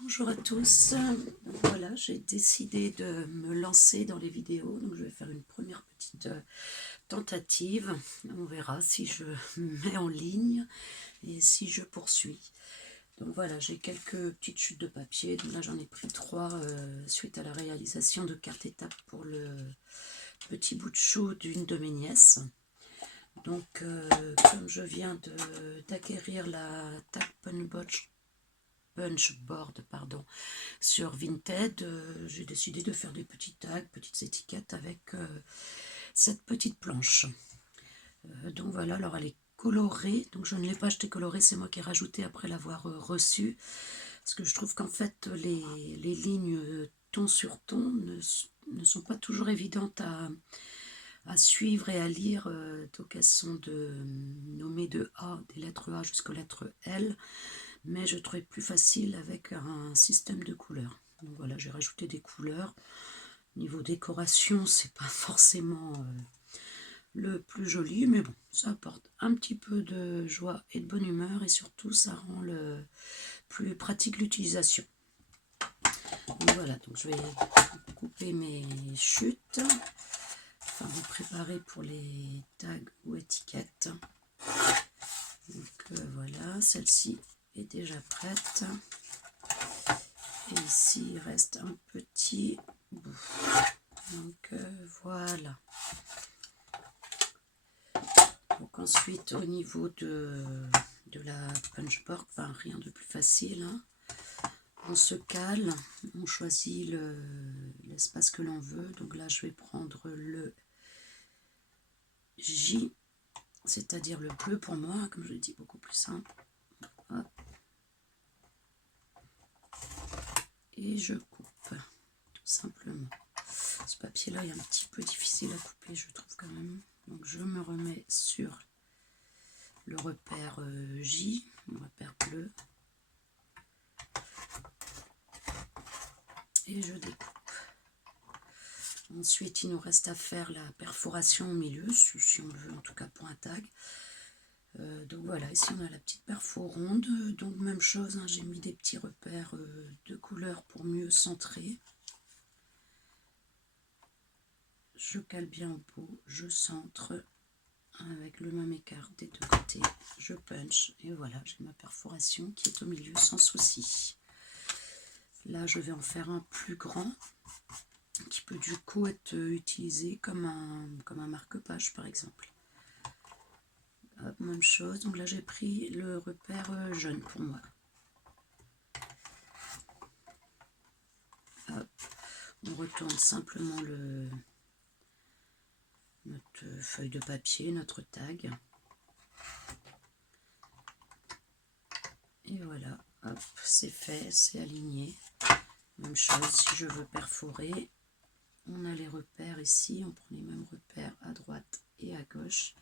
Bonjour à tous. Voilà, j'ai décidé de me lancer dans les vidéos, donc je vais faire une première petite tentative. On verra si je mets en ligne et si je poursuis. Donc voilà, j'ai quelques petites chutes de papier. Donc là, j'en ai pris 3 suite à la réalisation de cartes étapes pour le petit bout de chou d'une de mes nièces. Donc, comme je viens d'acquérir la Tac Punchboard sur Vinted, j'ai décidé de faire des petits tags, petites étiquettes avec cette petite planche. Donc voilà, alors elle est colorée, donc je ne l'ai pas acheté colorée, c'est moi qui ai rajouté après l'avoir reçue, parce que je trouve qu'en fait les lignes ton sur ton ne sont pas toujours évidentes à suivre et à lire, donc elles sont nommées de A, des lettres A jusqu'aux lettres L, mais je trouvais plus facile avec un système de couleurs. Donc voilà, j'ai rajouté des couleurs. Niveau décoration, c'est pas forcément le plus joli, mais bon, ça apporte un petit peu de joie et de bonne humeur, et surtout ça rend plus pratique l'utilisation. Donc voilà, donc je vais couper mes chutes, enfin vous préparer pour les tags ou étiquettes. Donc voilà, celle-ci est déjà prête. Et ici, il reste un petit bout. Donc voilà. Donc ensuite, au niveau de la punchboard, ben, rien de plus facile. Hein. On se cale, on choisit l'espace que l'on veut. Donc là, je vais prendre le J, c'est-à-dire le bleu pour moi, comme je l'ai dit, beaucoup plus simple. Hop. Et je coupe, tout simplement. Ce papier-là est un petit peu difficile à couper, je trouve quand même. Donc je me remets sur le repère J, le repère bleu. Et je découpe. Ensuite, il nous reste à faire la perforation au milieu, si on le veut, en tout cas pour un tag. Donc voilà, ici on a la petite perfo ronde. Donc même chose, hein, j'ai mis des petits repères de couleurs pour mieux centrer. Je cale bien au bout, je centre avec le même écart des deux côtés, je punch et voilà, j'ai ma perforation qui est au milieu sans souci. Là, je vais en faire un plus grand qui peut du coup être utilisé comme un marque-page par exemple. Hop, même chose, donc là j'ai pris le repère jaune pour moi. Hop, on retourne simplement notre feuille de papier, notre tag. Et voilà, hop, c'est fait, c'est aligné. Même chose, si je veux perforer, on a les repères ici, on prend les mêmes repères à droite et à gauche.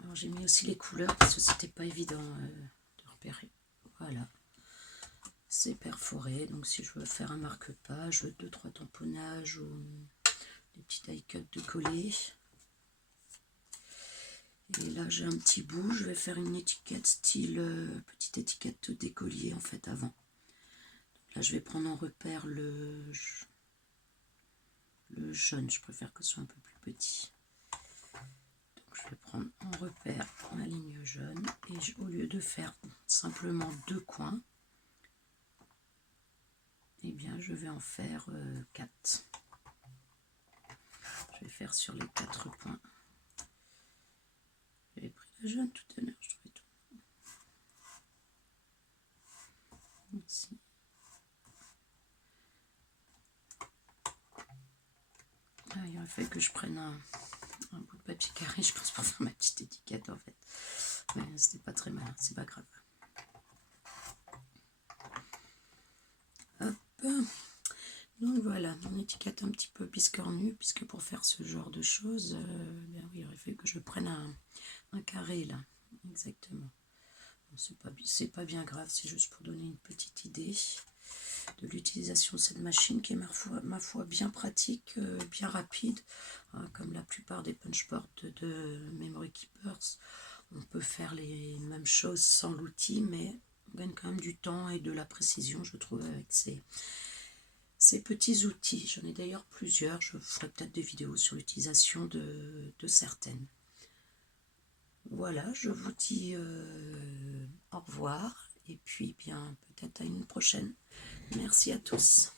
Alors j'ai mis aussi les couleurs parce que c'était pas évident de repérer. Voilà, c'est perforé, donc si je veux faire un marque-page, 2-3 tamponnages ou des petits die cuts de coller. Et là j'ai un petit bout, je vais faire une étiquette style petite étiquette d'écolier en fait avant. Donc là je vais prendre en repère le jaune, je préfère que ce soit un peu plus petit. Donc je vais prendre en repère ma ligne jaune et au lieu de faire simplement 2 coins, eh bien je vais en faire 4. Je vais faire sur les 4 points. J'avais pris le jaune tout à l'heure, je trouvais tout. Ici. Ah, il aurait fallu que je prenne un bout de papier carré, je pense, pour faire ma petite étiquette en fait. Mais c'était pas très mal, c'est pas grave. Hop. Donc voilà, mon étiquette un petit peu biscornue, puisque pour faire ce genre de choses, bien oui, il aurait fallu que je prenne un carré là, exactement. Bon, c'est pas bien grave, c'est juste pour donner une petite idée de l'utilisation de cette machine qui est ma foi bien pratique, bien rapide, hein, comme la plupart des punchboards de Memory Keepers. On peut faire les mêmes choses sans l'outil, mais On gagne quand même du temps et de la précision, je trouve, avec ces petits outils. J'en ai d'ailleurs plusieurs, je ferai peut-être des vidéos sur l'utilisation de certaines. Voilà, je vous dis au revoir et puis bien peut-être à une prochaine. Merci à tous.